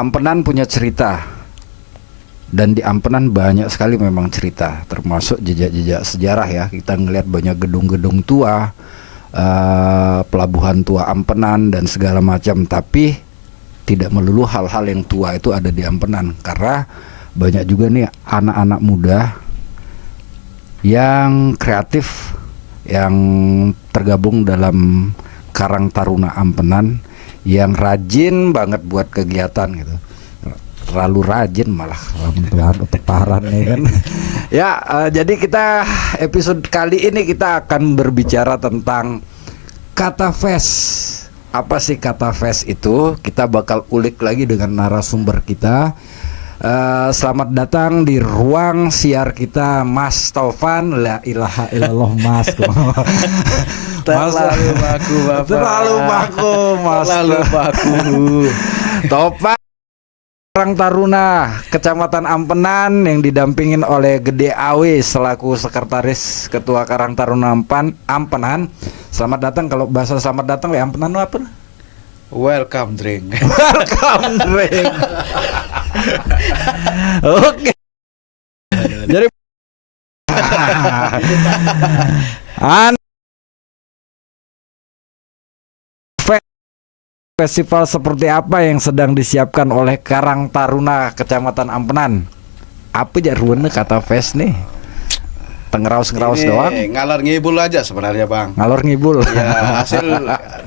Ampenan punya cerita, dan di Ampenan banyak sekali memang cerita, termasuk jejak-jejak sejarah ya. Kita ngelihat banyak gedung-gedung tua, pelabuhan tua Ampenan dan segala macam. Tapi tidak melulu hal-hal yang tua itu ada di Ampenan, karena banyak juga nih anak-anak muda yang kreatif, yang tergabung dalam Karang Taruna Ampenan, yang rajin banget buat kegiatan gitu. Terlalu rajin malah teparan ya kan. Ya, jadi kita episode kali ini kita akan berbicara tentang kata fest. Apa sih kata fest itu? Kita bakal ulik lagi dengan narasumber kita. Selamat datang di ruang siar kita, Mas Taufan. La ilaha illallah, Mas. Terlalu baku, Bapak. Terlalu baku, Mas. Terlalu baku. Topan Karang Taruna Kecamatan Ampenan yang didampingin oleh Gede Awe selaku Sekretaris Ketua Karang Taruna Ampenan. Selamat datang. Kalau bahasa selamat datang di Ampenan apa? Welcome drink. Welcome drink. Oke. Jadi festival seperti apa yang sedang disiapkan oleh Karang Taruna Kecamatan Ampenan? Apa aja ruwene kata fest nih? Tengeraus-ngeraus doang? Ngalor ngibul aja sebenarnya, Bang. Ngalor ngibul. Ya, hasil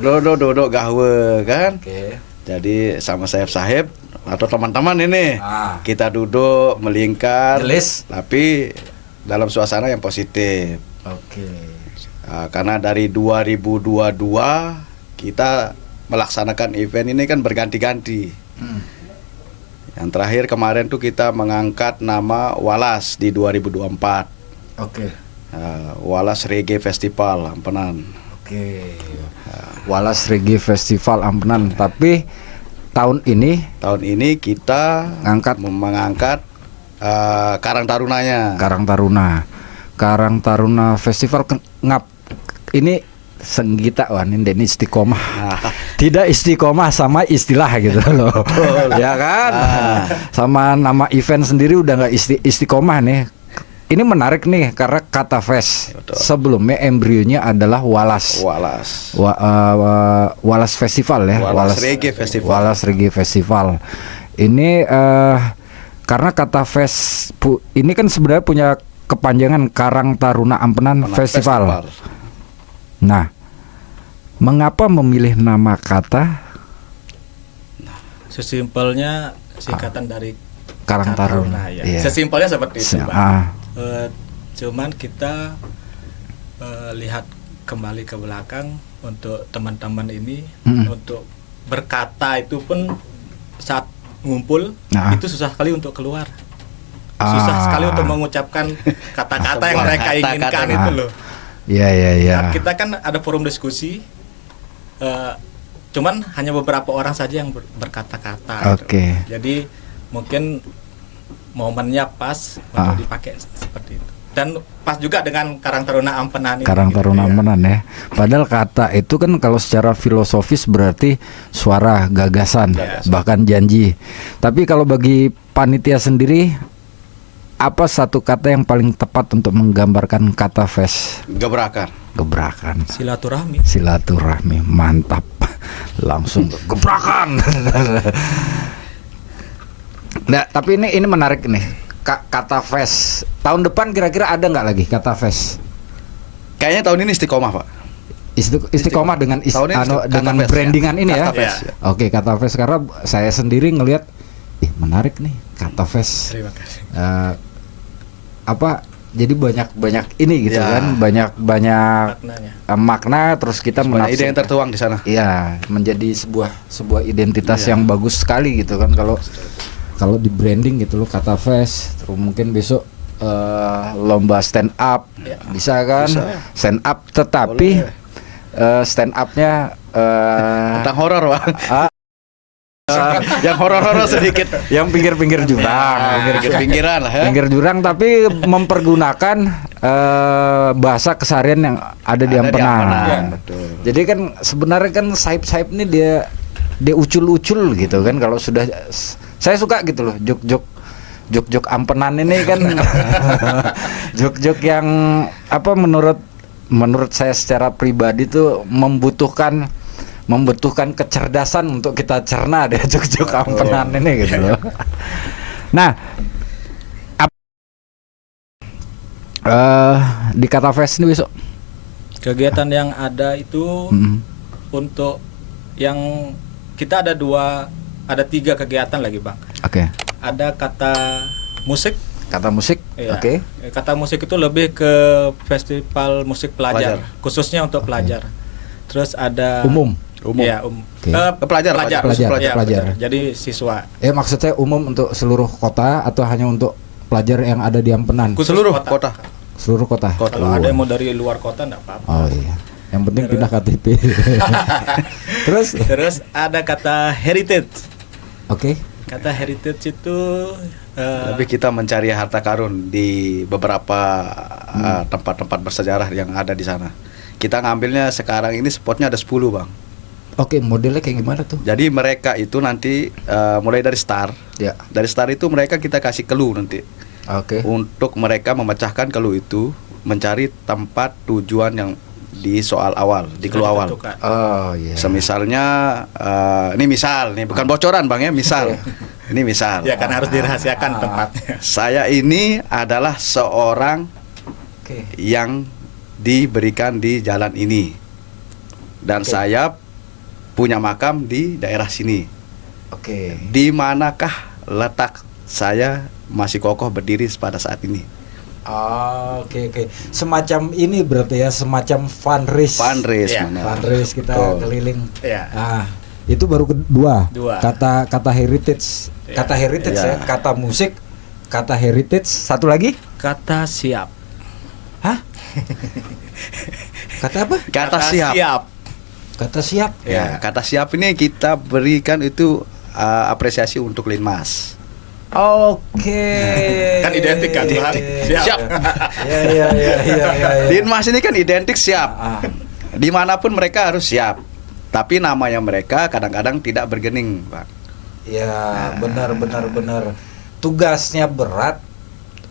dodo gawe kan. Oke. Jadi sama sahib-sahib atau teman-teman ini kita duduk melingkar, Jelas. tapi dalam suasana yang positif. Oke. Karena dari 2022 kita melaksanakan event ini kan berganti-ganti. Yang terakhir kemarin tuh kita mengangkat nama Walas di 2024. Oke. Walas Reggae Festival Ampenan. Oke. Walas Reggae Festival Ampenan. Tapi tahun ini kita mengangkat Karang Tarunanya. Karang Taruna Festival ini Senggita ini istiqomah. Tidak istiqomah sama istilah gitu loh. Ya kan? Sama nama event sendiri udah nggak istiqomah nih. Ini menarik nih karena kata fest. Sebelumnya embrionya adalah Walas. Walas Festival ya. Walas Reggae Festival. Walas Reggae Festival. Ini karena kata fest ini kan sebenarnya punya kepanjangan Karang Taruna Ampenan Festival. Nah, mengapa memilih nama kata? Sesimpelnya singkatan dari Karang Taruna. Ya. Yeah. Sesimpelnya seperti itu, Pak. Cuman kita lihat kembali ke belakang untuk teman-teman ini untuk berkata itu pun saat ngumpul itu susah sekali untuk keluar. Susah sekali untuk mengucapkan kata-kata yang mereka inginkan itu loh. Ya. Nah, kita kan ada forum diskusi, cuman hanya beberapa orang saja yang berkata-kata. Oke. Jadi mungkin momennya pas untuk dipakai seperti itu. Dan pas juga dengan Karang Taruna Ampenan ini. Karang Taruna Ampenan ya. Padahal kata itu kan kalau secara filosofis berarti suara, gagasan, bahkan janji. Tapi kalau bagi panitia sendiri, apa satu kata yang paling tepat untuk menggambarkan kata fest? Gebrakan. Silaturahmi. Mantap. Langsung gebrakan. Nah, tapi ini menarik nih. Kata fest. Tahun depan kira-kira ada nggak lagi kata fest? Kayaknya tahun ini istiqomah, Pak. Istiqomah dengan dengan brandingan ini ya. Oke, kata fest karena saya sendiri ngelihat menarik nih kata fest. Terima kasih. Jadi banyak ini gitu kan, banyak makna terus kita menafsirkan ide yang tertuang di sana. Iya, menjadi sebuah identitas yang bagus sekali gitu kan kalau di branding gitu loh kata fest. Terus mungkin besok lomba stand up bisa kan? Stand up tetapi stand upnya tentang horor, Pak. Yang horor-horor sedikit, yang pinggir-pinggir jurang, pinggiran lah ya. Pinggir jurang tapi mempergunakan bahasa keseharian yang ada di Ampenan. Jadi kan sebenarnya kan Saib ini dia ucul-ucul gitu kan, kalau sudah Saya suka gitu loh juk-juk ampenan ini kan. Juk-juk yang apa menurut saya secara pribadi tuh membutuhkan kecerdasan untuk kita cerna deh juk-juk ampenan ini gitu loh. Nah, di Kata Fest ini besok Kegiatan yang ada itu untuk yang kita ada 3 kegiatan lagi Bang. Oke. Ada kata musik. Kata musik. Iya. Oke. Kata musik itu lebih ke festival musik pelajar. Khususnya untuk pelajar. Terus ada Umum. Iya, Oke. Pelajar. Pelajar. Benar. Jadi siswa. Maksud saya umum untuk seluruh kota atau hanya untuk pelajar yang ada di Ampenan? Khusus Seluruh kota. Seluruh kota. Kalau ada yang mau dari luar kota enggak apa-apa. Oh iya. Yang penting pindah KTP. Terus ada kata heritage. Oke. Kata heritage itu Lebih kita mencari harta karun di beberapa tempat-tempat bersejarah yang ada di sana. Kita ngambilnya sekarang ini spotnya ada 10 Bang. Oke, modelnya kayak gimana tuh? Jadi mereka itu nanti mulai dari start. Ya. Dari start itu mereka kita kasih clue nanti. Oke. Untuk mereka memecahkan clue itu, mencari tempat tujuan yang di soal awal, di clue awal. Oh iya. Semisalnya ini misal nih, bukan bocoran Bang ya, misal. Ini misal. Ya kan harus dirahasiakan tempatnya. Saya ini adalah seorang Oke. yang diberikan di jalan ini. Dan saya punya makam di daerah sini. Oke. Di manakah letak saya masih kokoh berdiri pada saat ini? Oke. Semacam ini berarti ya, semacam fundraise. Fundraise Iya. mana? Fundraise kita Betul. keliling. Iya. Itu baru kedua. Dua. Kata heritage. Iya. Kata heritage Iya. ya, kata musik, kata heritage. Satu lagi? Kata siap. Hah? Kata apa? Kata siap. Kata siap. Ya, kata siap ini kita berikan itu apresiasi untuk Linmas. Oke. Kan identik kan, Bang? Siap. Ya. Linmas ini kan identik siap. Ah. Dimanapun mereka harus siap. Tapi namanya mereka kadang-kadang tidak bergening, Bang. Ya, benar. Tugasnya berat,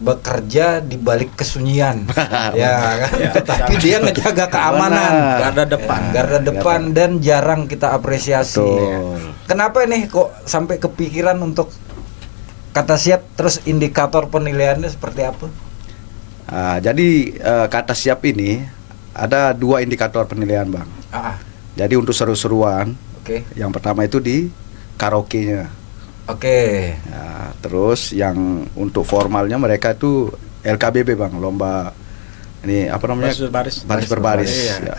bekerja di balik kesunyian. Ya kan? Ya, Tetapi dia ngejaga keamanan. Benar. Garda depan. Garda depan dan jarang kita apresiasi. Betul. Kenapa nih kok sampai kepikiran untuk kata siap, terus indikator penilaiannya seperti apa? Jadi kata siap ini ada 2 indikator penilaian, Bang. Jadi untuk seru-seruan, Oke. yang pertama itu di karaoke-nya. Oke. Ya, terus yang untuk formalnya mereka itu LKBB Bang, lomba ini apa namanya? Baris berbaris. Iya. Ya.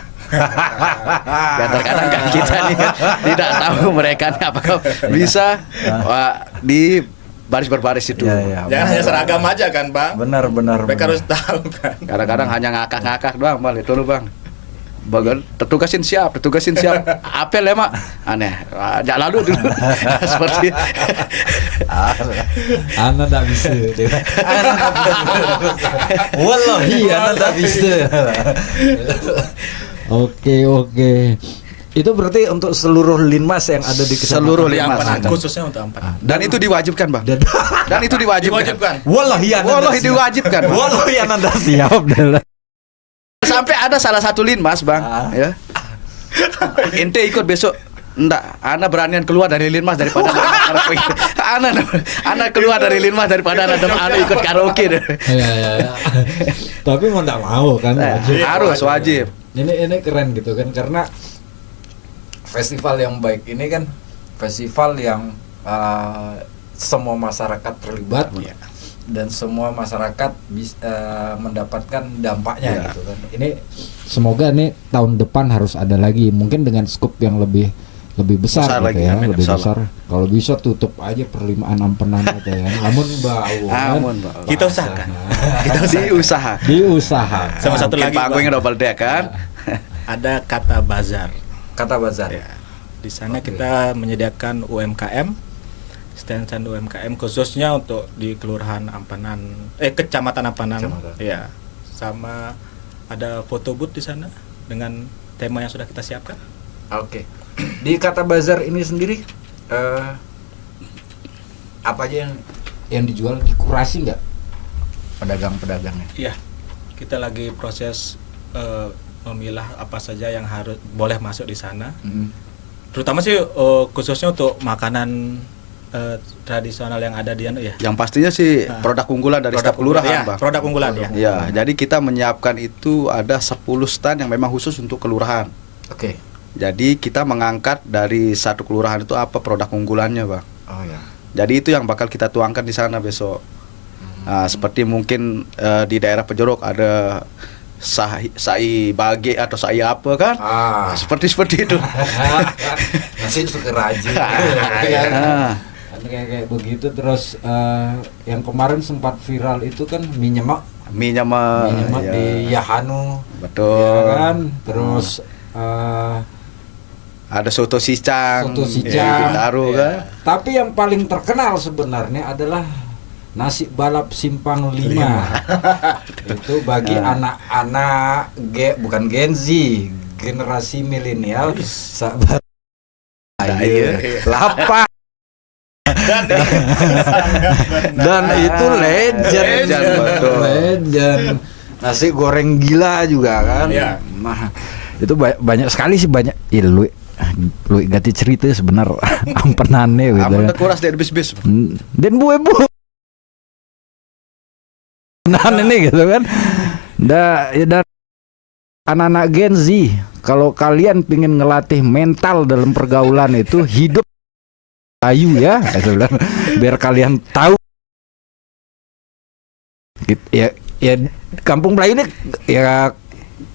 Ya, terkadang kan kita nih kan tidak tahu mereka nih apakah bisa di baris berbaris itu. Ya, Jangan hanya seragam aja kan, Bang. Benar. Mereka harus tahu kan. Kadang-kadang hanya ngakak-ngakak doang, Bang. Itu loh, Bang. Bagian tertugasin siap. Apel ya, Mak. Aneh. Jak lalu dulu. Seperti Ana tak bisa. Wallahi ana tak bisa. Oke. Itu berarti untuk seluruh linmas yang ada di kecamatan. Seluruh Yang linmas. Ampenan, khususnya untuk Ampenan. dan itu diwajibkan, Bang. Dan itu diwajibkan. Wallahi Wallahi diwajibkan, Bang. Wallahi ana tak siap. Sampai ada salah satu linmas, Bang, ya. Ente ikut besok. Enggak, ana beranian keluar dari linmas daripada ana keluar dari linmas daripada ana ikut karaoke. Ya. Tapi mau enggak mau kan. Harus wajib. Ini keren gitu kan, karena festival yang baik ini kan festival yang semua masyarakat terlibat. Iya. Dan semua masyarakat bisa mendapatkan dampaknya Ya. gitu kan. Ini semoga nih tahun depan harus ada lagi, mungkin dengan skop yang lebih besar Besar gitu lagi, ya, amin, lebih insyaallah. besar. Kalau bisa tutup aja perlimaan Ampenan aja ya. Namun bau kan. Amun, Bang. Kita usahakan. Diusaha. Sama satu Mungkin lagi, panggungnya Bang. double deck kan. Ada kata bazar. Kata bazar. Ya. Di sana Oke. kita menyediakan UMKM, stand UMKM khususnya untuk di Kelurahan Ampenan, Kecamatan Ampenan. Kecamatan. Ya. Sama ada foto booth di sana dengan tema yang sudah kita siapkan. Oke. Di kata bazar ini sendiri apa aja yang dijual, dikurasi nggak pedagang-pedagangnya? Iya, kita lagi proses memilah apa saja yang harus boleh masuk di sana. Terutama sih khususnya untuk makanan tradisional yang ada di ya. Yang pastinya sih produk unggulan dari setiap kelurahan, Bang. Produk unggulan ya. Ya, jadi kita menyiapkan itu ada 10 stand yang memang khusus untuk kelurahan. Oke. Jadi kita mengangkat dari satu kelurahan itu apa produk unggulannya, Bang. Oh ya. Jadi itu yang bakal kita tuangkan di sana besok. Nah, seperti mungkin di daerah Pejorok ada sai bage atau sai apa kan? Seperti itu. Nasi suka rajin. Nah, Kayak begitu. Terus yang kemarin sempat viral itu kan mie nyemek ya. di Yahanu. Betul. Ya kan? Terus ada soto sicang. Ya. Taruh kan. Tapi yang paling terkenal sebenarnya adalah nasi balap simpang 5. Itu bagi anak-anak bukan Gen Z, generasi milenial, sahabat. Lapar. Dan itu legend. Nasi goreng gila juga kan. Iya. Nah, itu banyak sekali sih, banyak. Lu ganti cerita sebenar ampenane gitu. Amun kuras dari bis-bis. Dan bu nah ini gitu kan. Dan anak-anak Gen Z, kalau kalian pingin ngelatih mental dalam pergaulan itu, hidup Melayu ya, biar kalian tahu ya kampung Melayu ini ya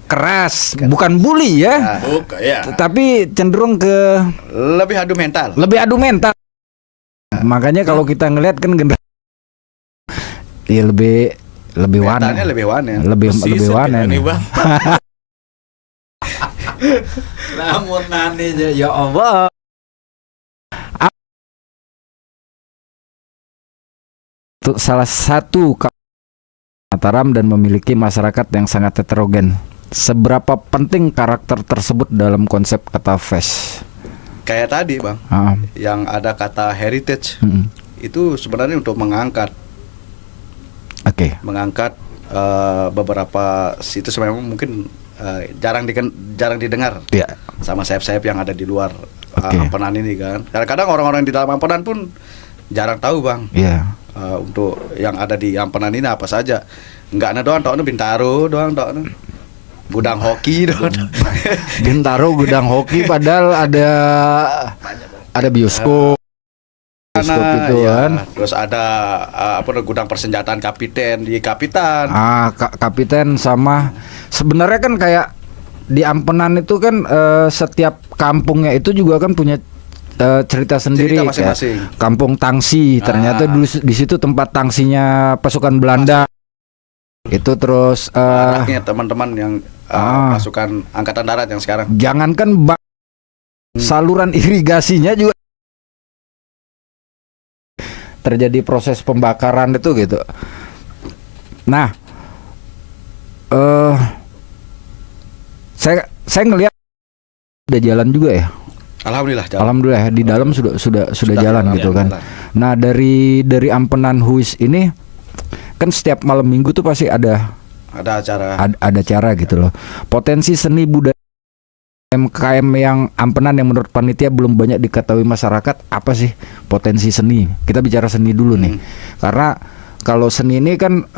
keras, bukan bully ya, tapi cenderung ke lebih adu mental. Makanya kalau kita ngelihat kan generasi ya lebih wane, lebih wane nih. Namun nanti ya Allah. Salah satu Mataram dan memiliki masyarakat yang sangat heterogen. Seberapa penting karakter tersebut dalam konsep kata Fes? Kayak tadi, Bang, yang ada kata heritage, itu sebenarnya untuk mengangkat beberapa situs memang mungkin jarang didengar sama sayap-sayap yang ada di luar Ampenan ini kan. Kadang-kadang orang-orang di dalam Ampenan pun jarang tahu, Bang. Untuk yang ada di Ampenan ini apa saja. Enggak ada doang, tokno Bintaro doang, tokno gudang hoki doang. Bintaro gudang hoki, padahal ada bioskop. Itu kan. Terus ada gudang persenjataan Kapiten di Kapitan. Kapiten sama sebenarnya kan kayak di Ampenan itu kan setiap kampungnya itu juga kan punya cerita sendiri, masing-masing. Kampung Tangsi, ternyata dulu di situ tempat tangsinya pasukan Belanda. Itu terus teman-teman yang pasukan angkatan darat yang sekarang. Jangankan saluran irigasinya juga terjadi proses pembakaran itu gitu. Nah, saya ngelihat udah jalan juga ya. Alhamdulillah di dalam sudah jalan gitu kan. Jalan. Nah, dari Ampenan Huis ini kan setiap malam Minggu tuh pasti ada acara. Ada acara gitu loh. Potensi seni budaya MKM yang Ampenan yang menurut panitia belum banyak diketahui masyarakat, apa sih potensi seni? Kita bicara seni dulu nih. Karena kalau seni ini kan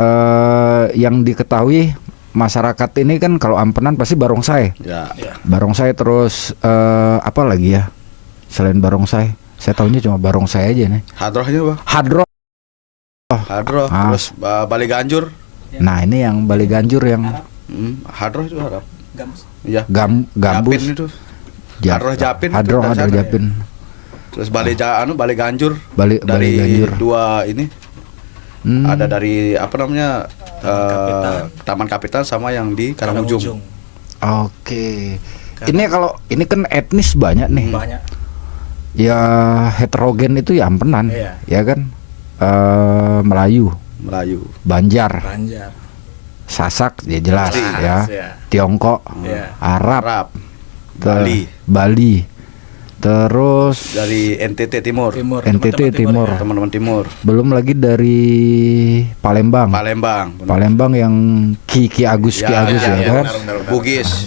yang diketahui masyarakat ini kan kalau Ampenan pasti barongsai. Barongsai terus apa lagi ya? Selain barongsai, saya tahunya cuma barongsai aja nih. Hadrohnya, Bang. Hadroh. Terus Bali Ganjur. Nah, ini yang Bali Ganjur yang Hadroh itu Arab. Iya. Gambus Japin itu. Hadroh Japin. Hadroh Japin. Terus Bali Ganjur. Bali Ganjur. Dua ini. Ada dari apa namanya? Taman Kapitan sama yang di Karangujung. Oke. Ini kalau ini kan etnis banyak nih. Banyak. Ya heterogen itu ya Ampenan, ya kan? Melayu, Banjar, Sasak ya jelas ya. Tiongkok, Arab, Bali. Terus dari NTT Timur. NTT Timur. Teman-teman Timur. Belum lagi dari Palembang. Palembang yang Ki Agus ya, kan.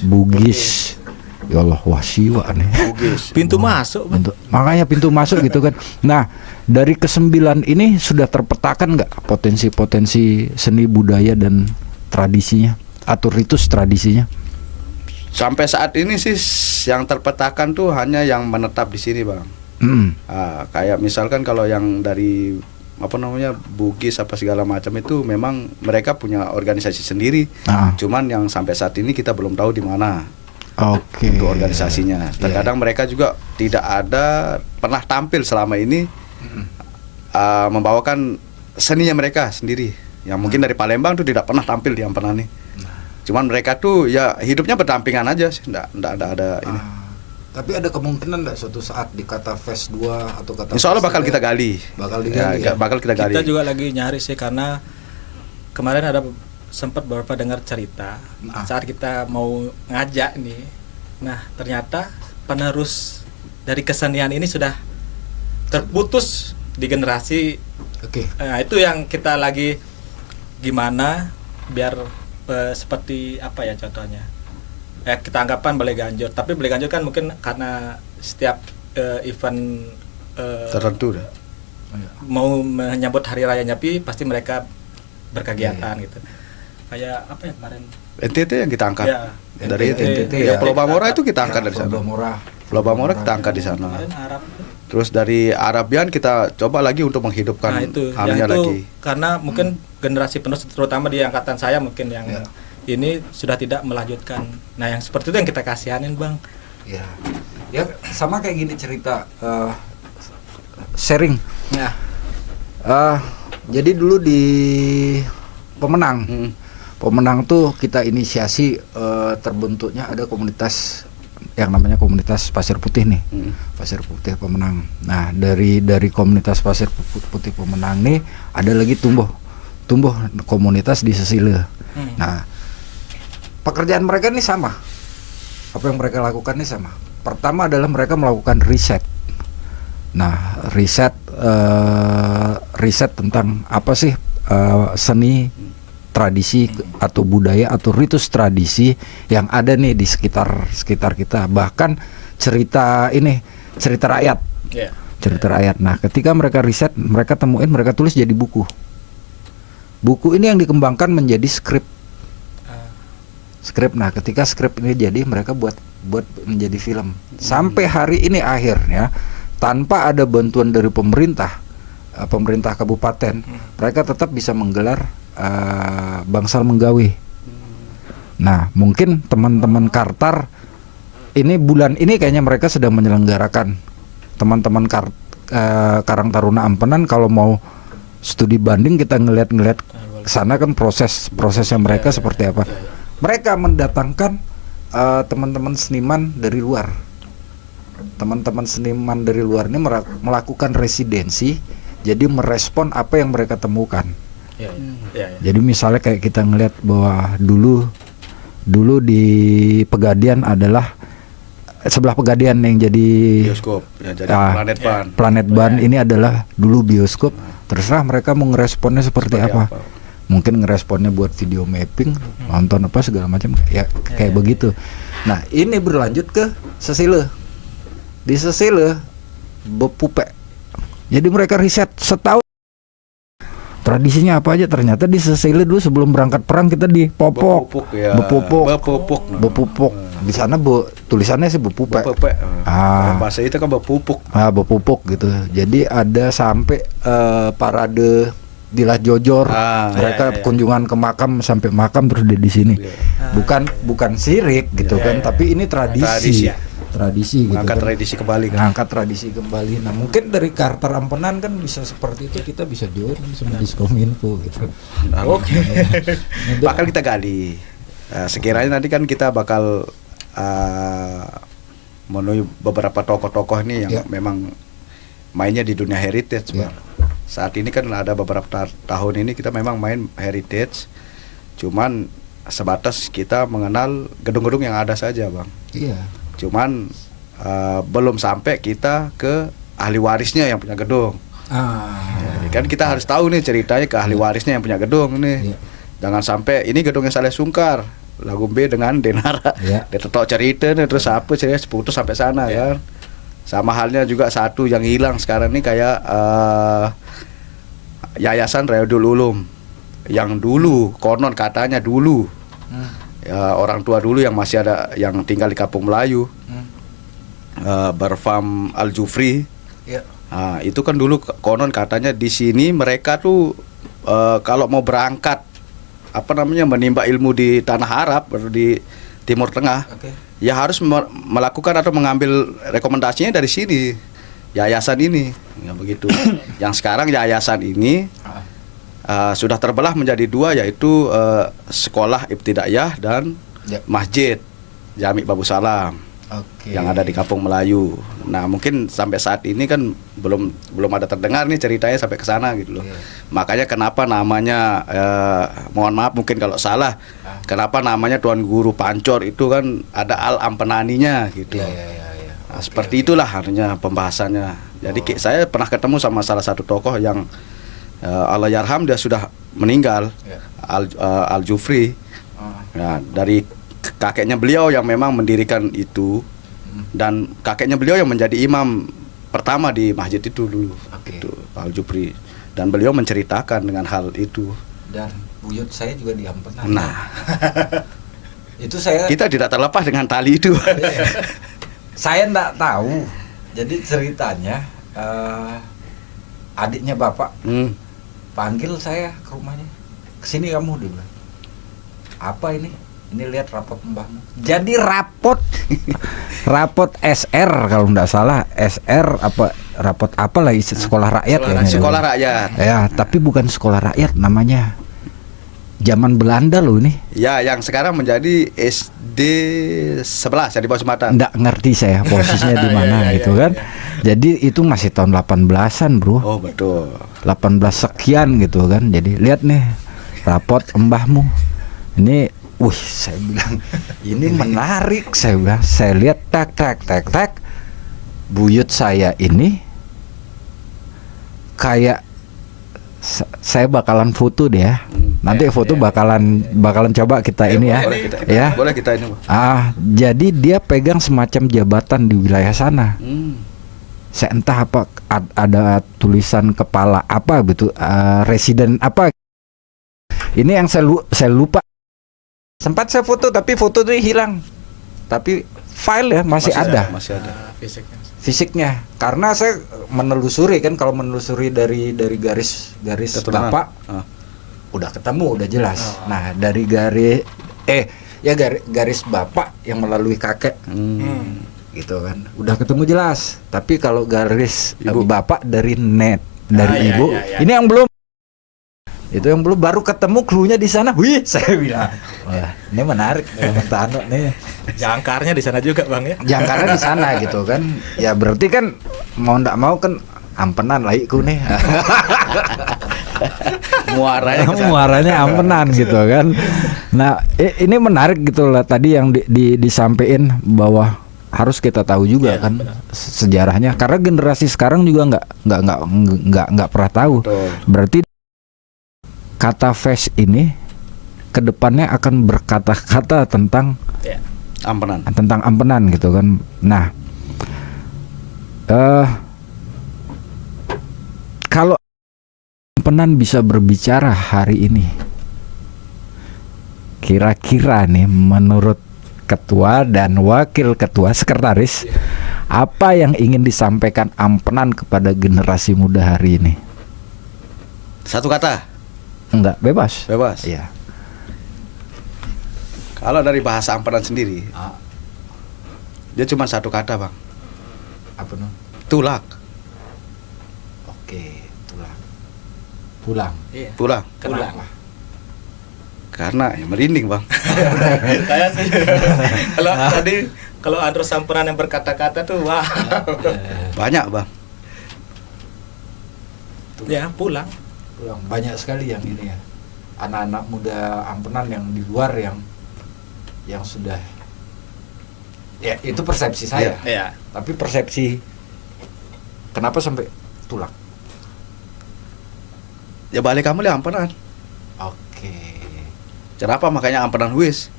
Bugis. Ya Allah, wah siwa nih. Pintu masuk. Makanya pintu masuk gitu kan. Nah, dari ke-9 ini sudah terpetakan nggak potensi-potensi seni budaya dan tradisinya atau ritus tradisinya? Sampai saat ini sih yang terpetakan tuh hanya yang menetap di sini, Bang. Kayak misalkan kalau yang dari Bugis apa segala macam itu memang mereka punya organisasi sendiri. Cuman yang sampai saat ini kita belum tahu di mana. Untuk organisasinya. Terkadang mereka juga tidak ada pernah tampil selama ini membawakan seninya mereka sendiri. Yang mungkin dari Palembang tuh tidak pernah tampil di Ampenan nih. Cuman mereka tuh ya hidupnya berdampingan aja sih, enggak ada ini. Tapi ada kemungkinan enggak suatu saat di kata Fest 2 atau kata Insya Allah bakal kita gali. Bakal kita gali. Kita juga lagi nyari sih karena kemarin ada sempat beberapa dengar cerita saat kita mau ngajak nih. Nah, ternyata penerus dari kesenian ini sudah terputus di generasi. Nah, itu yang kita lagi gimana biar seperti apa ya contohnya, kita anggapan Balai Ganjur, tapi Balai Ganjur kan mungkin karena setiap event tertentu dah mau menyambut Hari Raya Nyepi pasti mereka berkegiatan gitu. Kayak apa ya kemarin NTT yang kita angkat dari NTT ya, Pulau Bamora itu kita angkat dari sana. Pulau Bamora kita angkat di sana. Terus dari Arabian kita coba lagi untuk menghidupkan anunya lagi. Karena mungkin generasi penerus terutama di angkatan saya mungkin yang ini sudah tidak melanjutkan. Nah, yang seperti itu yang kita kasihanin, Bang. Ya sama kayak gini cerita sharing. Jadi dulu di Pemenang tuh kita inisiasi terbentuknya ada komunitas yang namanya komunitas Pasir Putih nih. Pasir Putih Pemenang. Nah, dari komunitas Pasir Putih Pemenang nih ada lagi tumbuh komunitas di Sesile. Nah, pekerjaan mereka nih sama. Apa yang mereka lakukan nih sama. Pertama adalah mereka melakukan riset. Nah, riset tentang apa sih seni, tradisi atau budaya atau ritus tradisi yang ada nih di sekitar kita. Bahkan cerita rakyat. Cerita rakyat. Nah, ketika mereka riset, mereka temuin, mereka tulis jadi buku. Buku ini yang dikembangkan menjadi skrip. Nah, ketika skrip ini jadi, mereka buat menjadi film. Sampai hari ini akhirnya tanpa ada bantuan dari pemerintah kabupaten, mereka tetap bisa menggelar bangsal menggawe. Nah, mungkin teman-teman Kartar ini bulan ini kayaknya mereka sedang menyelenggarakan, teman-teman Karang Taruna Ampenan kalau mau studi banding kita ngeliat kesana kan prosesnya mereka seperti apa. Mereka mendatangkan teman-teman seniman dari luar. Teman-teman seniman dari luar ini melakukan residensi, jadi merespon apa yang mereka temukan. Jadi misalnya kayak kita ngelihat bahwa dulu di Pegadian adalah sebelah Pegadian yang jadi bioskop, jadi Planet Ban ini adalah dulu bioskop. Terserah mereka mau ngeresponnya seperti apa. Mungkin ngeresponnya buat video mapping, nonton apa segala macam ya kayak begitu. Nah, ini berlanjut ke Sesile. Di Sesile Bepupe. Jadi mereka riset setahun tradisinya apa aja. Ternyata di Sesile dulu sebelum berangkat perang kita di Bepupuk. Di sana tulisannya sih Bepupe. Bahasa itu kan Bepupuk. Bepupuk gitu. Jadi ada sampai parade Dilah Jojor. Mereka kunjungan ke makam sampai makam terus di sini. Bukan sirik gitu kan, tapi ini tradisi. Tradisi gitu angkat kan. Tradisi kembali kan. Angkat tradisi kembali. Nah, mungkin dari Kartar Ampenan kan bisa seperti itu, kita bisa join sama Diskominfo gitu. Oke. Bakal kita gali. Sekiranya nanti kan kita bakal menuju beberapa tokoh-tokoh nih yang memang mainnya di dunia heritage. Saat ini kan ada beberapa tahun ini kita memang main heritage. Cuman sebatas kita mengenal gedung-gedung yang ada saja, Bang. Iya. Cuman belum sampai kita ke ahli warisnya yang punya gedung. Jadi kan kita harus tahu nih ceritanya ke ahli warisnya yang punya gedung nih. Jangan sampai ini gedungnya Saleh Sungkar, lagu B dengan Denara. Dia tetap cerita nih, terus apa cerita putus sampai sana kan. Sama halnya juga satu yang hilang sekarang nih kayak Yayasan Riyadul Ulum yang dulu konon katanya dulu ya, orang tua dulu yang masih ada yang tinggal di Kampung Melayu berfam Al-Jufri. Itu kan dulu konon katanya di sini mereka tuh kalau mau berangkat menimba ilmu di tanah Arab atau di Timur Tengah, ya harus melakukan atau mengambil rekomendasinya dari sini, yayasan ini, ya begitu. Yang sekarang yayasan ini sudah terbelah menjadi dua, yaitu sekolah ibtidaiyah dan masjid Jami Babu Salam yang ada di Kampung Melayu. Nah mungkin sampai saat ini kan belum ada terdengar nih ceritanya sampai ke sana gitu loh. Makanya kenapa namanya mohon maaf mungkin kalau salah, kenapa namanya Tuan Guru Pancor itu kan ada Al Ampenaninya gitu. Nah, seperti itulah harusnya pembahasannya. Jadi saya pernah ketemu sama salah satu tokoh yang Allahyarham, dia sudah meninggal, Al Jufri. Nah, dari kakeknya beliau yang memang mendirikan itu, dan kakeknya beliau yang menjadi imam pertama di masjid itu dulu, itu Al Jufri. Dan beliau menceritakan dengan hal itu. Dan buyut saya juga di Ampenan. Nah, itu kita tidak terlepas dengan tali itu. Saya enggak tahu. Jadi ceritanya adiknya bapak panggil saya ke rumahnya, kesini kamu, dia bilang, apa ini lihat rapot mbahmu. Jadi rapot SR kalau nggak salah, SR rapot apalah sekolah rakyat sekolah rakyat ya, tapi bukan sekolah rakyat, namanya zaman Belanda loh ini ya, yang sekarang menjadi SD 11 ya di Bawah Jembatan. Nggak ngerti saya posisinya di mana gitu kan. Jadi itu masih tahun 18-an bro. Oh betul, 18 sekian gitu kan. Jadi lihat nih rapot mbahmu ini. Wih, saya bilang ini menarik. Saya bilang, saya lihat tak buyut saya ini kayak saya bakalan foto deh ya. Nanti foto bakalan coba kita ini ya. Boleh kita ini. Jadi dia pegang semacam jabatan di wilayah sana. Saya entah apa, ada tulisan kepala apa gitu, residen apa. Ini yang saya lupa. Sempat saya foto tapi foto itu hilang. Tapi file ya masih ada. Fisiknya. Karena saya menelusuri kan, kalau menelusuri dari garis bapak udah ketemu, udah jelas. Nah, dari garis bapak yang melalui kakek. Gitu kan. Udah ketemu jelas. Tapi kalau garis bapak dari ibu, ini yang belum. Itu yang belum, baru ketemu cluenya di sana. Wih, saya bilang, wah, ini menarik nih. Jangkarnya di sana juga, Bang ya. Jangkarnya di sana gitu kan. Ya berarti kan mau ndak mau kan Ampenan laiku nih. Muaranya Ampenan gitu kan. Nah, ini menarik gitu lah tadi yang disampaikan bahwa harus kita tahu juga kan sejarahnya, karena generasi sekarang juga nggak pernah tahu. Betul. Berarti kata face ini kedepannya akan berkata-kata tentang Ampenan gitu kan. Nah, kalau Ampenan bisa berbicara hari ini, kira-kira nih menurut ketua dan wakil ketua sekretaris, apa yang ingin disampaikan Ampenan kepada generasi muda hari ini? Satu kata? Enggak, bebas. Iya. Kalau dari bahasa Ampenan sendiri, dia cuma satu kata, Bang. Apa no? Tulak. Oke, tulak. Pulang. Iya. Pulang. Karena ya merinding, Bang. Saya sih. Kalau Andros Ampenan yang berkata-kata tuh wah. Banyak, Bang. Ya, pulang. Banyak sekali yang ini ya, anak-anak muda Ampenan yang di luar yang sudah Ya itu persepsi saya. Iya. Tapi persepsi kenapa sampai tulang? Ya balik kamu lihat ampenan. Oke. Kenapa makanya ampenan wis?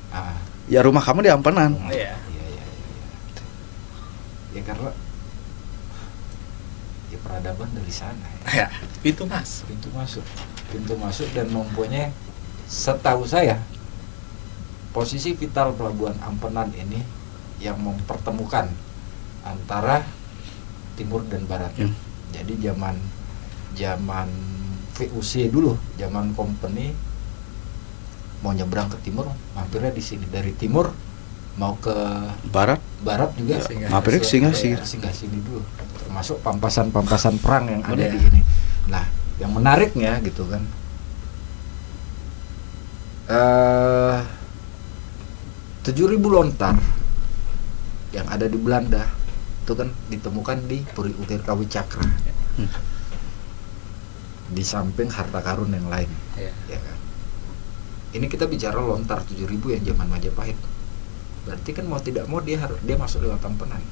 Ya rumah kamu di ampenan. Iya. Ya karena ya peradaban dari sana. Ya, pintu masuk dan mempunyai, setahu saya, posisi vital pelabuhan Ampenan ini yang mempertemukan antara timur dan barat. Jadi zaman VOC dulu, zaman company mau nyebrang ke timur, mampirnya di sini. Dari timur mau ke barat juga mampirnya singgah sini dulu. Termasuk pampasan perang yang ada di ini. Nah, yang menariknya gitu kan, 7.000 lontar yang ada di Belanda itu kan ditemukan di Puri Ukir Kawi Cakra, di samping harta karun yang lain, ya kan. Ini kita bicara lontar 7.000 yang zaman Majapahit. Berarti kan mau tidak mau dia masuk lewat Ampenan.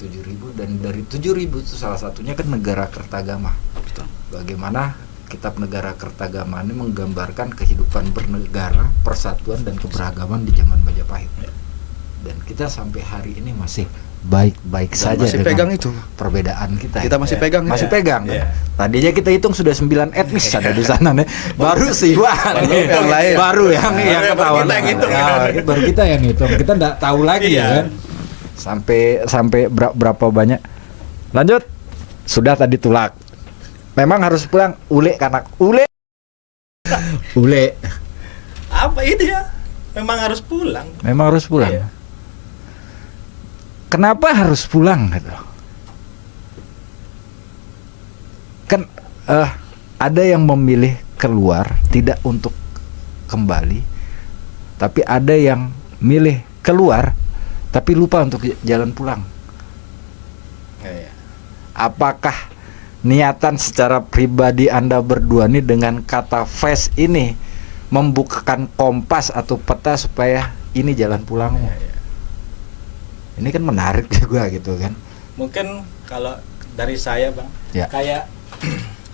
7.000, dan dari 7.000 itu salah satunya kan negara Kertagama. Betul. Bagaimana kitab negara Kertagama ini menggambarkan kehidupan bernegara, persatuan dan keberagaman di zaman Majapahit. Dan kita sampai hari ini masih baik-baik saja masih dengan pegang itu perbedaan kita. Kita masih pegang. Masih pegang. Tadinya kita hitung sudah 9 etnis ada di sana nih. Baru sih yang lain. Baru yang ketahuan. Baru kita yang hitung. Kita enggak tahu lagi kan. Sampai berapa banyak. Lanjut. Sudah tadi tulak. Memang harus pulang ule kanak. Ule. Apa ini ya? Memang harus pulang. Iya. Kenapa harus pulang gitu? Kan ada yang memilih keluar tidak untuk kembali, tapi ada yang milih keluar tapi lupa untuk jalan pulang. Apakah niatan secara pribadi Anda berdua nih dengan kata face ini membukakan kompas atau peta supaya ini jalan pulangnya? Ini kan menarik juga gitu kan. Mungkin kalau dari saya Bang, kayak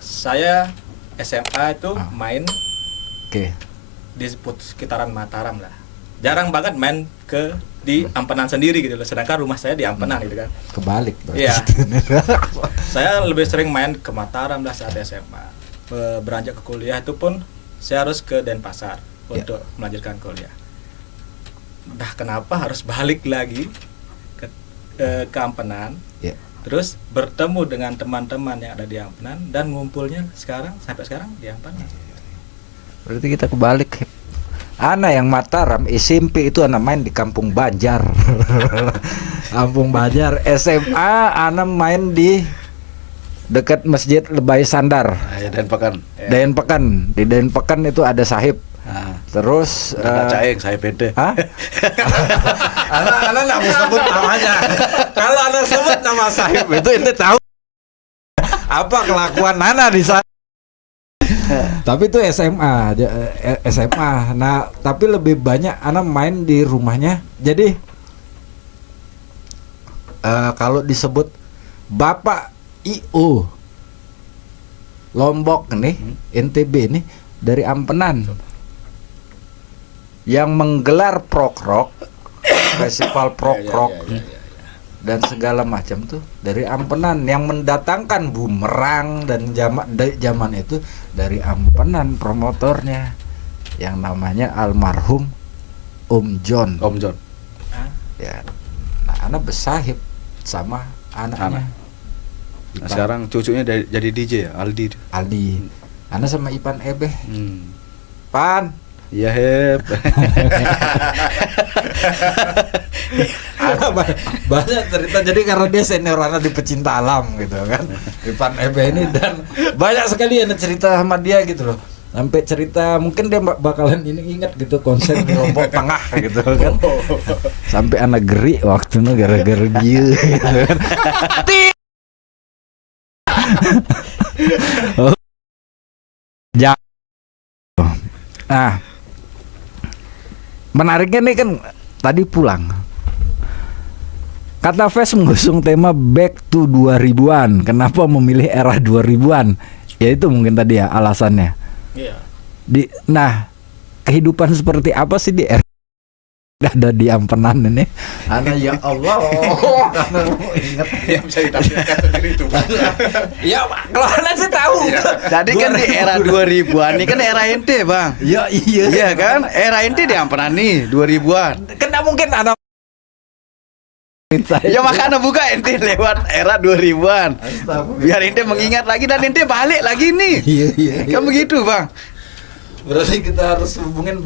saya SMA itu main di sekitaran Mataram lah. Jarang banget main di Ampenan sendiri gitu loh. Sedangkan rumah saya di Ampenan gitu kan. Kebalik berarti. Iya. Saya lebih sering main ke Mataram lah saat SMA. Beranjak ke kuliah itu pun saya harus ke Denpasar untuk melanjutkan kuliah. Nah, kenapa harus balik lagi ke Ampenan, terus bertemu dengan teman-teman yang ada di Ampenan dan ngumpulnya sampai sekarang di Ampenan. Berarti kita kebalik. Ana yang Mataram SMP itu ana main di Kampung Banjar. Kampung Banjar. SMA ana main di dekat Masjid Lebay Sandar. Denpekan. Denpekan. Di Denpekan itu ada sahib. Terus Caeng, saya pede. Anak nggak mau sebut namanya. Kalau anak sebut nama sahib itu ente tahu apa kelakuan Nana di sana. Tapi itu SMA. Nah, tapi lebih banyak anak main di rumahnya. Jadi kalau disebut Bapak IO Lombok nih, NTB nih dari Ampenan. Yang menggelar prok-rock, festival prok-rock dan segala macam tuh dari Ampenan, yang mendatangkan bumerang dan zaman itu dari Ampenan promotornya yang namanya almarhum Om John. Ya. Nah, anak besahib sama anaknya. Nah, sekarang cucunya jadi DJ ya, Aldi. Anak sama Ipan Ebeh. Pan. Iya, Heb. Banyak cerita, jadi karena dia senior anak di pecinta alam gitu kan, Ipan Ebe ini, dan banyak sekali yang cerita sama dia gitu loh. Sampai cerita mungkin dia bakalan ingat gitu konser di Lombok Tengah gitu kan. Sampai anak geri waktu itu gara-gara dia gitu kan. Nah, menariknya nih kan tadi pulang. Kata Ves mengusung tema back to 2000-an. Kenapa memilih era 2000-an? Ya itu mungkin tadi ya alasannya. Iya. Nah, kehidupan seperti apa sih di era ada di Ampenan ini? Anak ya Allah. Ingat Yang bisa ditampilkan sendiri itu. ya, kalau Anda sih tahu. Jadi kan di era 2000-an ini kan era ente, Bang. Ya iya. Iya kan? Era ente di Ampenan nih 2000-an. Kena mungkin anak. Ya makanya buka ente lewat era 2000-an. Biar ente mengingat lagi dan ente balik lagi nih. Iya. Kan begitu, Bang. Berarti kita harus hubungin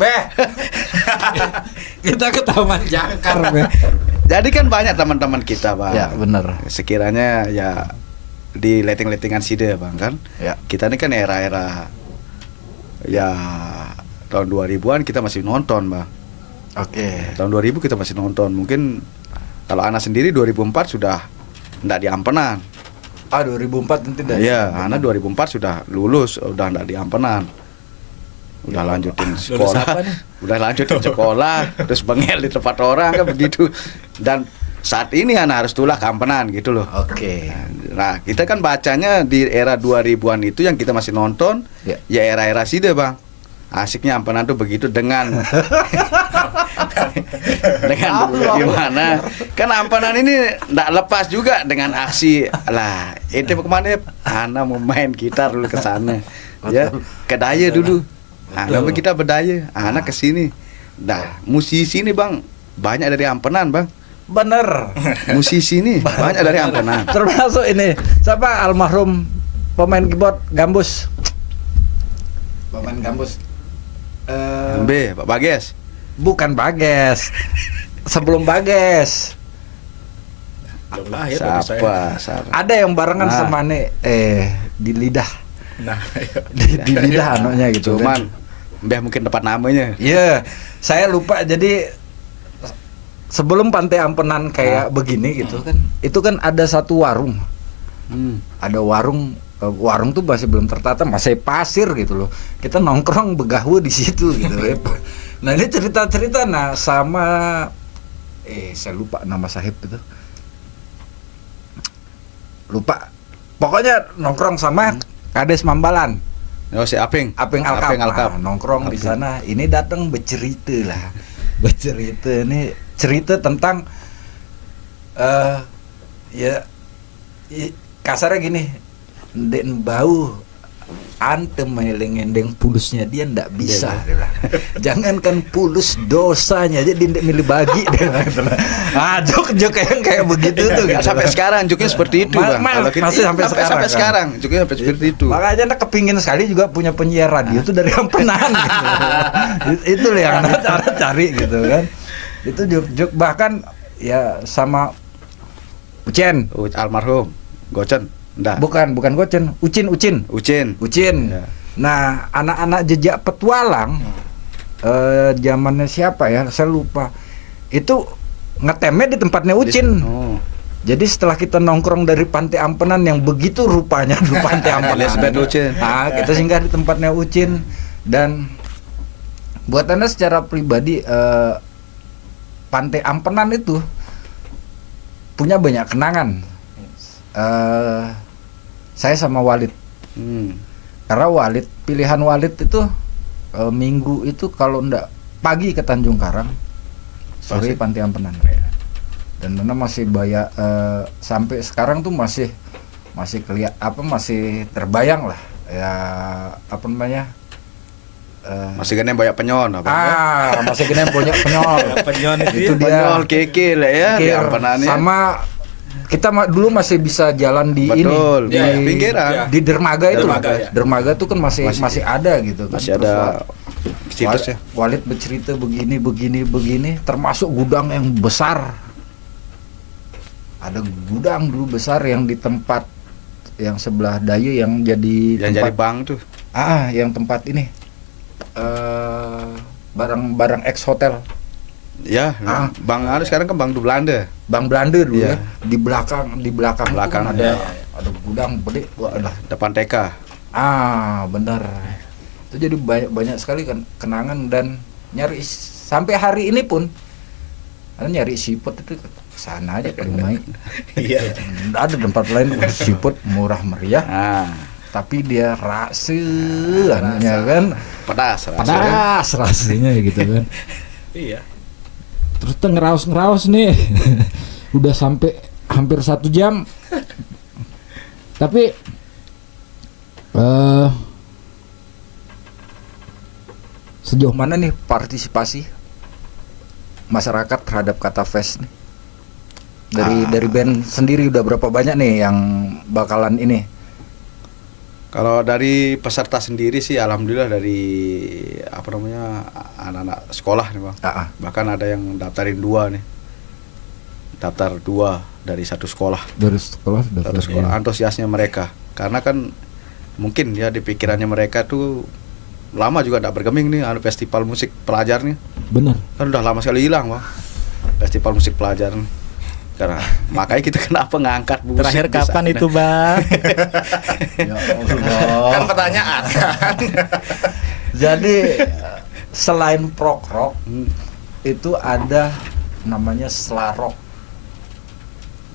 kita ke Taman Jangkar, Jadi kan banyak teman-teman kita, Bang. Ya, benar. Sekiranya ya di letting-lettingan side, Bang, kan. Ya. Kita ini kan era-era ya tahun 2000-an kita masih nonton, Bang. Oke. Tahun 2000 kita masih nonton. Mungkin kalau Ana sendiri 2004 sudah enggak di Ampenan. 2004 nanti dah. Iya, Ana 2004 sudah lulus, udah enggak di Ampenan. Udah lanjutin sekolah. Udah lanjutin sekolah, terus bengel di tempat orang kan begitu. Dan saat ini Ana harus tulah ke Ampenan gitu loh. Oke. Nah, kita kan bacanya di era 2000-an itu yang kita masih nonton, ya era-era side, Bang. Asiknya Ampenan tuh begitu dengan gimana? Kan Ampenan ini nggak lepas juga dengan aksi lah. Ente mau kemana? Ana mau main gitar dulu ke sana. Ya, ke Daya dulu. Ana kita berdaya. Ana ke sini. Nah, musisi ini, Bang, banyak dari Ampenan, Bang. Bener. Musisi ini banyak dari Ampenan. Termasuk ini siapa almarhum pemain keyboard Gambus. Pemain Gambus. B, Pak Bages. Bukan Bages. Sebelum Bages. Belum lahir bagi saya. Siapa? Ada yang barengan sama nih di lidah. Nah, di lidah anunya gitu. Cuman Mbah mungkin dapat namanya. Iya, saya lupa. Jadi sebelum Pantai Ampenan kayak begini gitu kan, itu kan ada satu warung. Ada warung tuh masih belum tertata, masih pasir gitu loh. Kita nongkrong begawe di situ gitu. Nah ini cerita-cerita sama saya lupa nama sahib itu. Lupa. Pokoknya nongkrong sama Kades Mambalan. Oh, si Aping Alkap. Alkap. Nongkrong di sana. Ini datang bercerita lah. Bercerita ini cerita tentang kasarnya gini. Ndek bau antem meleng-endeng pulusnya dia ndak bisa. Jangankan pulus dosanya aja dia ndak milih bagi. Jok yang kayak begitu tuh gitu. Sampai sekarang joknya seperti itu, Bang. Masih sampai sekarang joknya sampai seperti itu. Makanya anda kepingin sekali juga punya penyiar radio itu dari Ampenan gitu. Itu yang anda cari gitu kan. Itu jok bahkan ya sama Ucen almarhum Gocen. Nggak. Bukan Gocen, Ucin. Ya. Nah, anak-anak jejak petualang zamannya siapa ya? Saya lupa. Itu ngetemnya di tempatnya Ucin. Jadi setelah kita nongkrong dari Pantai Ampenan yang begitu rupanya di Pantai Ampenan. Nah, kita singgah di tempatnya Ucin dan buat Anda secara pribadi Pantai Ampenan itu punya banyak kenangan. Saya sama Walid. Karena pilihan Walid itu minggu itu kalau ndak pagi ke Tanjung Karang, sore Pantai Ampenan. Dan mana masih banyak sampai sekarang tuh masih masih terbayang lah ya apa namanya. Masih gini banyak penyon masih gini banyak penyon. Penyon itu dia. Penyon kekil ya di Ampenannya. Sama kita dulu masih bisa jalan di Betul, di pinggiran. Di dermaga itu. Dermaga tuh kan masih ada gitu kan. Masih ada situs ya. Walid bercerita begini termasuk gudang yang besar. Ada gudang dulu besar yang di tempat yang sebelah Daya yang jadi tempat bank tuh. Yang tempat ini. Barang-barang ex hotel. Ya, Bang ada sekarang kan Bang Belanda. Bang Belanda dulu ya. Di belakang kan ada gudang gede. Depan TK. Benar. Itu jadi banyak sekali kan kenangan dan nyari sampai hari ini pun Karena nyari siput itu sana aja ke Dumai. Iya. Ada tempat lain siput murah meriah. Tapi dia rasa kan pedas rasanya gitu kan. Iya. Terus kita ngeraus nih. Udah sampai hampir 1 jam. Tapi sejauh mana nih partisipasi masyarakat terhadap Kata Fest nih? Dari band sendiri udah berapa banyak nih yang bakalan ini? Kalau dari peserta sendiri sih alhamdulillah dari anak-anak sekolah nih Bang. Bahkan ada yang daftarin 2 nih. Daftar 2 dari satu sekolah. Dari sekolah. Antusiasnya mereka. Karena kan mungkin ya di pikirannya mereka tuh lama juga enggak bergeming nih festival musik pelajar nih. Benar. Kan udah lama sekali hilang Bang. Festival musik pelajar nih. Karena makanya kita kenapa ngangkat musik terakhir kapan itu Bang? Ya Allah. Kan pertanyaan kan. Jadi selain prog rock itu ada namanya slarok.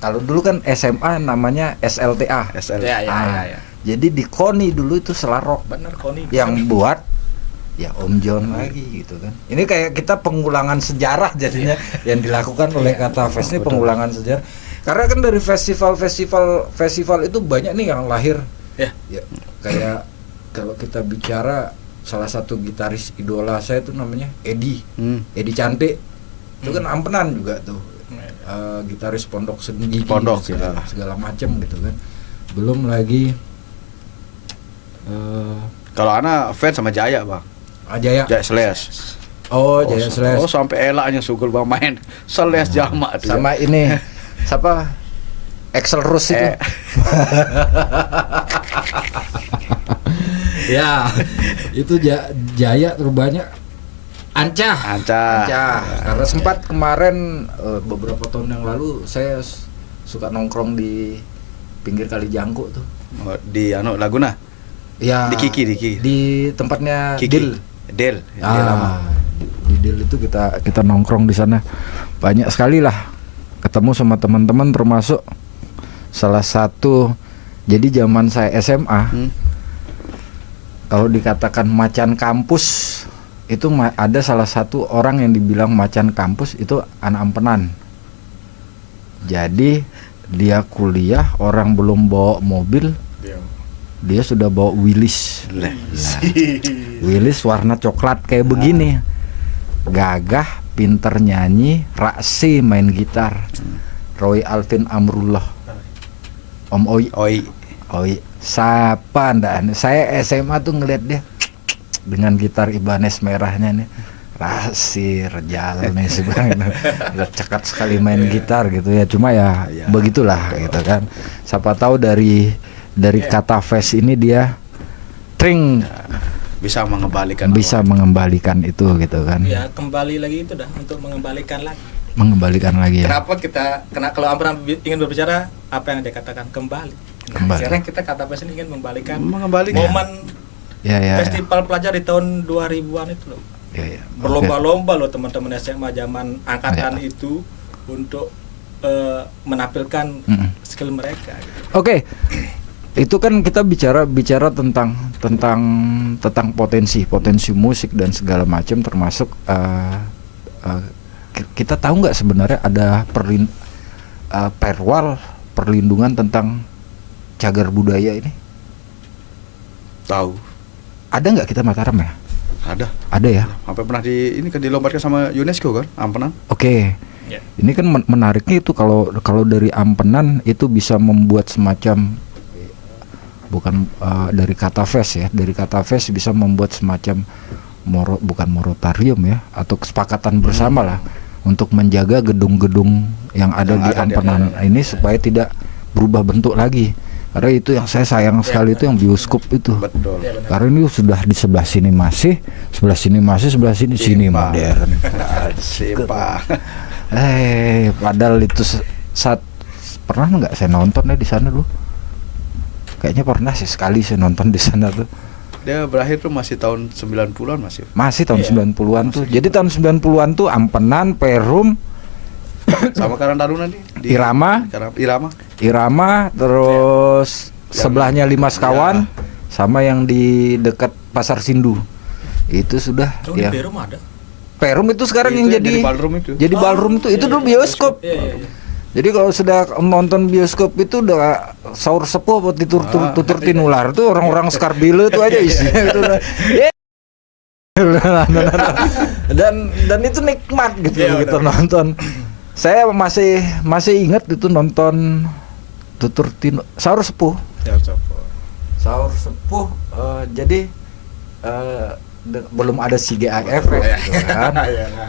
Kalau dulu kan SMA namanya SLTA. Ya. Jadi di KONI dulu itu slarok. Bener KONI. Yang buat ya Om John lagi gitu kan. Ini kayak kita pengulangan sejarah jadinya yang dilakukan oleh Kata Fest ini pengulangan sejarah. Karena kan dari festival itu banyak nih yang lahir. Ya, kayak kalau kita bicara salah satu gitaris idola saya itu namanya Edi Cantik. Itu kan ampenan juga tuh. Gitaris Pondok Senggigi segala macam gitu kan. Belum lagi kalau Ana fans sama Jaya Bang. Jaya Slash. Jaya Slash. Sampai elaknya sugul Bang main Slash jamak tuh. Sama ini siapa? Axl Rose itu. Ya, itu Jaya terbanyak Anca. Karena sempat kemarin beberapa tahun yang lalu saya suka nongkrong di pinggir Kali Jangkuk tuh. Di Laguna. Ya. Di Kiki. Di tempatnya Kiki. Del. Di Del itu kita nongkrong di sana. Banyak sekali lah ketemu sama teman-teman, termasuk salah satu. Jadi zaman saya SMA, kalau dikatakan macan kampus itu ada salah satu orang yang dibilang macan kampus itu anak ampenan. Jadi dia kuliah, orang belum bawa mobil, dia sudah bawa Willys. Willys warna coklat kayak begini. Gagah, pinter nyanyi, raksi main gitar. Roy Alvin Amrullah. Om Oi. Siapa ndak? Saya SMA tuh ngeliat dia dengan gitar Ibanez merahnya nih. Rasir jalan nih sebenarnya. Udah cekat sekali main gitar gitu ya. Cuma ya begitulah gitu kan. Siapa tahu dari Kata Fest ini dia bisa mengembalikan itu gitu kan. Ya, kembali lagi itu dah untuk mengembalikan lagi ya. Kenapa kalau Ampenan ingin berbicara apa yang dia katakan kembali. Sekarang kita Kata Fest ini ingin mengembalikan momen festival pelajar di tahun 2000-an itu loh. Berlomba-lomba loh teman-teman SMA zaman angkatan itu untuk menampilkan skill mereka gitu. Oke. Itu kan kita bicara tentang potensi musik dan segala macam, termasuk kita tahu nggak sebenarnya ada perwal perlindungan tentang cagar budaya ini? Tahu. Ada nggak kita Mataram ya? Ada ya. Sampai pernah ini kan dilombakan sama UNESCO kan, Ampenan. Oke. Yeah. Ini kan menariknya itu kalau dari Ampenan itu bisa membuat semacam bukan dari Kata Fest ya, dari Kata Fest bisa membuat semacam bukan moratorium ya, atau kesepakatan bersama lah untuk menjaga gedung-gedung yang ada di Ampenan ini supaya tidak berubah bentuk lagi. Karena itu yang saya sayang sekali itu yang bioskop itu. Betul. Karena ini sudah di sebelah sini masih, sebelah sini modern. Padahal itu saat pernah nggak saya nonton di sana dulu? Kayaknya pernah sih sekali saya nonton di sana tuh. Dia berakhir tuh masih tahun 90-an Masih tahun 90-an tuh. Jadi tahun 90-an tuh Ampenan, Perum sama Karang Taruna nih. Irama, terus sebelahnya Limas Kawan, sama yang di dekat Pasar Sindu. Itu sudah ya. Di Perum ada. Perum itu sekarang yang jadi ballroom itu. Jadi ballroom itu dulu bioskop. Iya. Jadi kalau sudah nonton bioskop itu udah sahur sepuh buat tutur tinular tuh orang-orang Skarbile tuh aja isinya gitu. dan itu nikmat gitu gitu nonton. Saya masih ingat itu nonton sahur sepuh. Sahur sepuh. Jadi belum ada CGI efek gitu kan.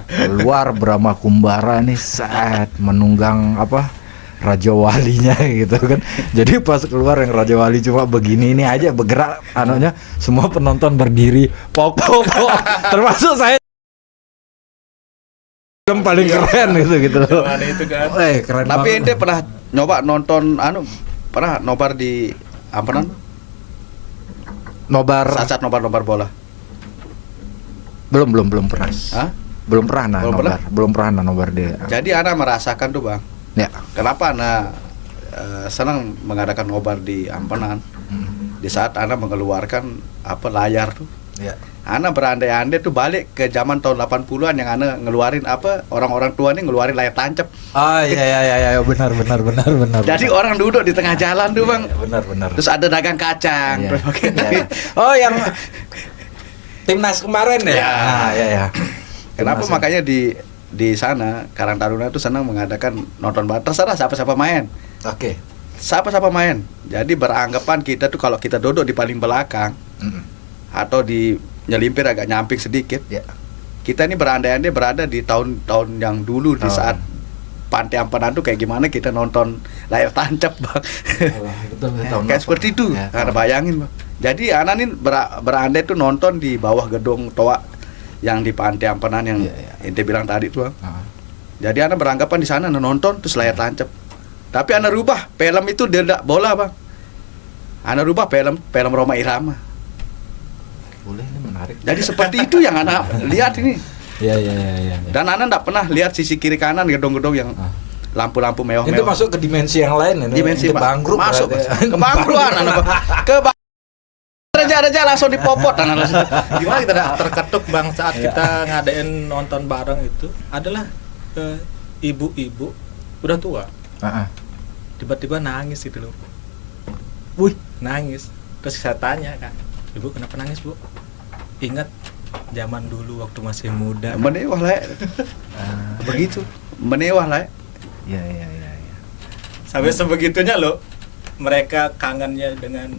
Keluar Brahma Kumbara nih saat menunggang Raja Walinya gitu kan. Jadi pas keluar yang Raja Wali cuma begini ini aja bergerak anunya, semua penonton berdiri pok. Termasuk saya. Film paling keren gitu loh. Itu kan. Keren. Tapi ente pernah nyoba nonton pernah nobar di Ampenan? Saat nobar bola. Belum pernah. Hah? Belum pernah nobar dia. Jadi Ana merasakan tuh Bang. Ya. Kenapa Ana senang mengadakan nobar di Ampenan? Di saat Ana mengeluarkan layar tuh. Ya. Ana berandai-andai tuh balik ke zaman tahun 80-an yang Ana ngeluarin orang-orang tua nih ngeluarin layar tancap. Iya benar. Jadi orang duduk di tengah jalan tuh Bang. Ya, benar. Terus ada dagang kacang. Ya. Oh yang Timnas kemarin ya. Ya. Kenapa makanya di sana Karang Taruna itu senang mengadakan nonton bareng, terserah siapa main. Oke. Siapa main. Jadi beranggapan kita tuh kalau kita duduk di paling belakang atau di nyelimpir agak nyamping sedikit. Ya. Kita ini berandai-andai berada di tahun-tahun yang dulu di saat Pantai Ampenan tuh kayak gimana kita nonton layar tancap Bang. Kayak seperti itu. Karena bayangin Bang. Jadi anak ini berandai tuh nonton di bawah gedung toa yang di Pantai Ampenan yang ente bilang tadi tuh Bang. Jadi anak beranggapan di sana nonton terus layar tancap. Tapi anak rubah film itu dia tidak bola Bang. Anak rubah film Roma Irama. Boleh, ini menarik. Jadi seperti itu yang anak lihat ini. Iya. Dan anak enggak pernah lihat sisi kiri kanan gedung-gedung yang lampu-lampu mewah-mewah. Itu masuk ke dimensi yang lain ini. Dimensi bangkrut masuk. Ke bangkruan Reja langsung dipopot Gimana kita terketuk Bang saat kita ngadain nonton bareng itu adalah ibu-ibu udah tua. Tiba-tiba nangis itu loh. Nangis. Terus saya tanya kan, "Ibu kenapa nangis, Bu?" Ingat zaman dulu waktu masih muda. Menewah lah. Begitu. Menewah lah. Iya. Sampai sebegitunya loh. Mereka kangennya dengan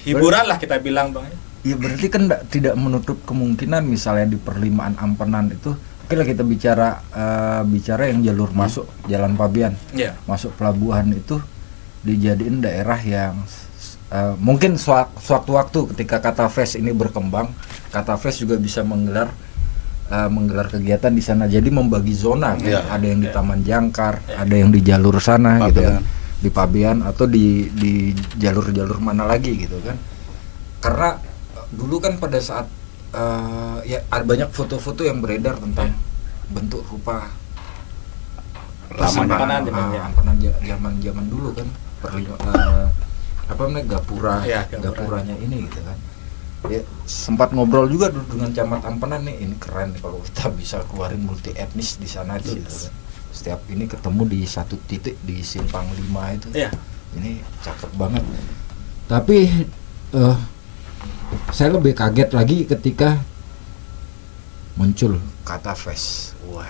hiburan lah kita bilang Bang. Ya berarti kan tidak menutup kemungkinan misalnya di perlimaan Ampenan itu oke kita bicara yang jalur masuk Jalan Pabean, masuk pelabuhan itu dijadiin daerah yang mungkin suatu waktu ketika Kata Fest ini berkembang, Kata Fest juga bisa menggelar kegiatan di sana. Jadi membagi zona kan? Ada yang di Taman Jangkar, ada yang di jalur sana Pabean. Gitu kan. Di Pabean atau di jalur-jalur mana lagi gitu kan. Karena dulu kan pada saat ada banyak foto-foto yang beredar tentang bentuk rupa Ampenan zaman dulu kan gapuranya ini gitu kan. Ya, sempat ngobrol juga dengan camat Ampenan nih, ini keren nih kalau kita bisa keluarin multi etnis di sana gitu kan. Setiap ini ketemu di satu titik di Simpang 5 itu. Ini cakep banget. Tapi saya lebih kaget lagi ketika muncul Kata Fest. Wah.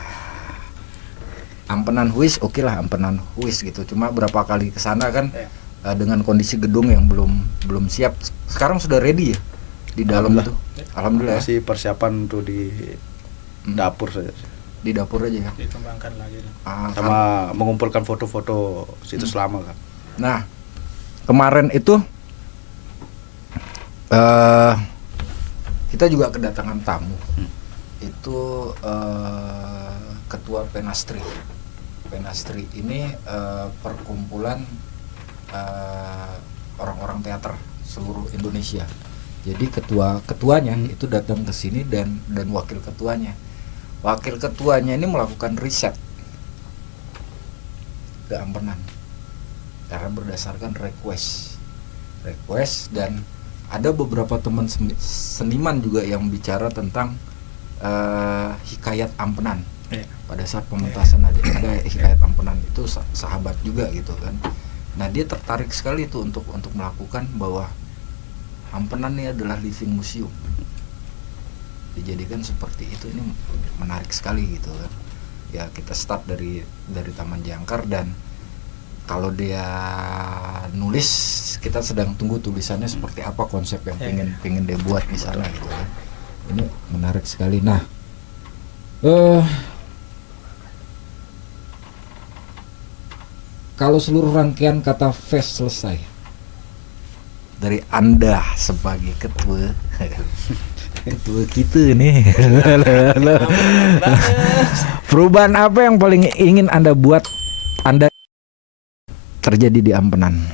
Ampenan Huis, oke lah Ampenan Huis gitu. Cuma berapa kali kesana kan dengan kondisi gedung yang belum siap. Sekarang sudah ready ya di dalam itu. Alhamdulillah. Masih persiapan tuh di dapur saja. Di dapur aja ya. Dikembangkan lagi. Sama mengumpulkan foto-foto situs lama kan. Nah, kemarin itu kita juga kedatangan tamu. Itu ketua Penastri. Penastri ini perkumpulan orang-orang teater seluruh Indonesia. Jadi ketuanya itu datang ke sini dan wakil ketuanya. Wakil ketuanya ini melakukan riset ke Ampenan karena berdasarkan request dan ada beberapa teman seniman juga yang bicara tentang hikayat Ampenan. Pada saat pementasan ada hikayat Ampenan itu sahabat juga gitu kan. Nah dia tertarik sekali itu untuk melakukan bahwa Ampenan ini adalah living museum, dijadikan seperti itu. Ini menarik sekali gitu kan. Ya kita start dari Taman Jangkar, dan kalau dia nulis kita sedang tunggu tulisannya seperti apa, konsep yang pengen dia buat di sana gitu kan. Ini menarik sekali. Nah kalau seluruh rangkaian kata fest selesai, dari Anda sebagai ketua kita nih, perubahan apa yang paling ingin Anda buat, Anda terjadi di Ampenan?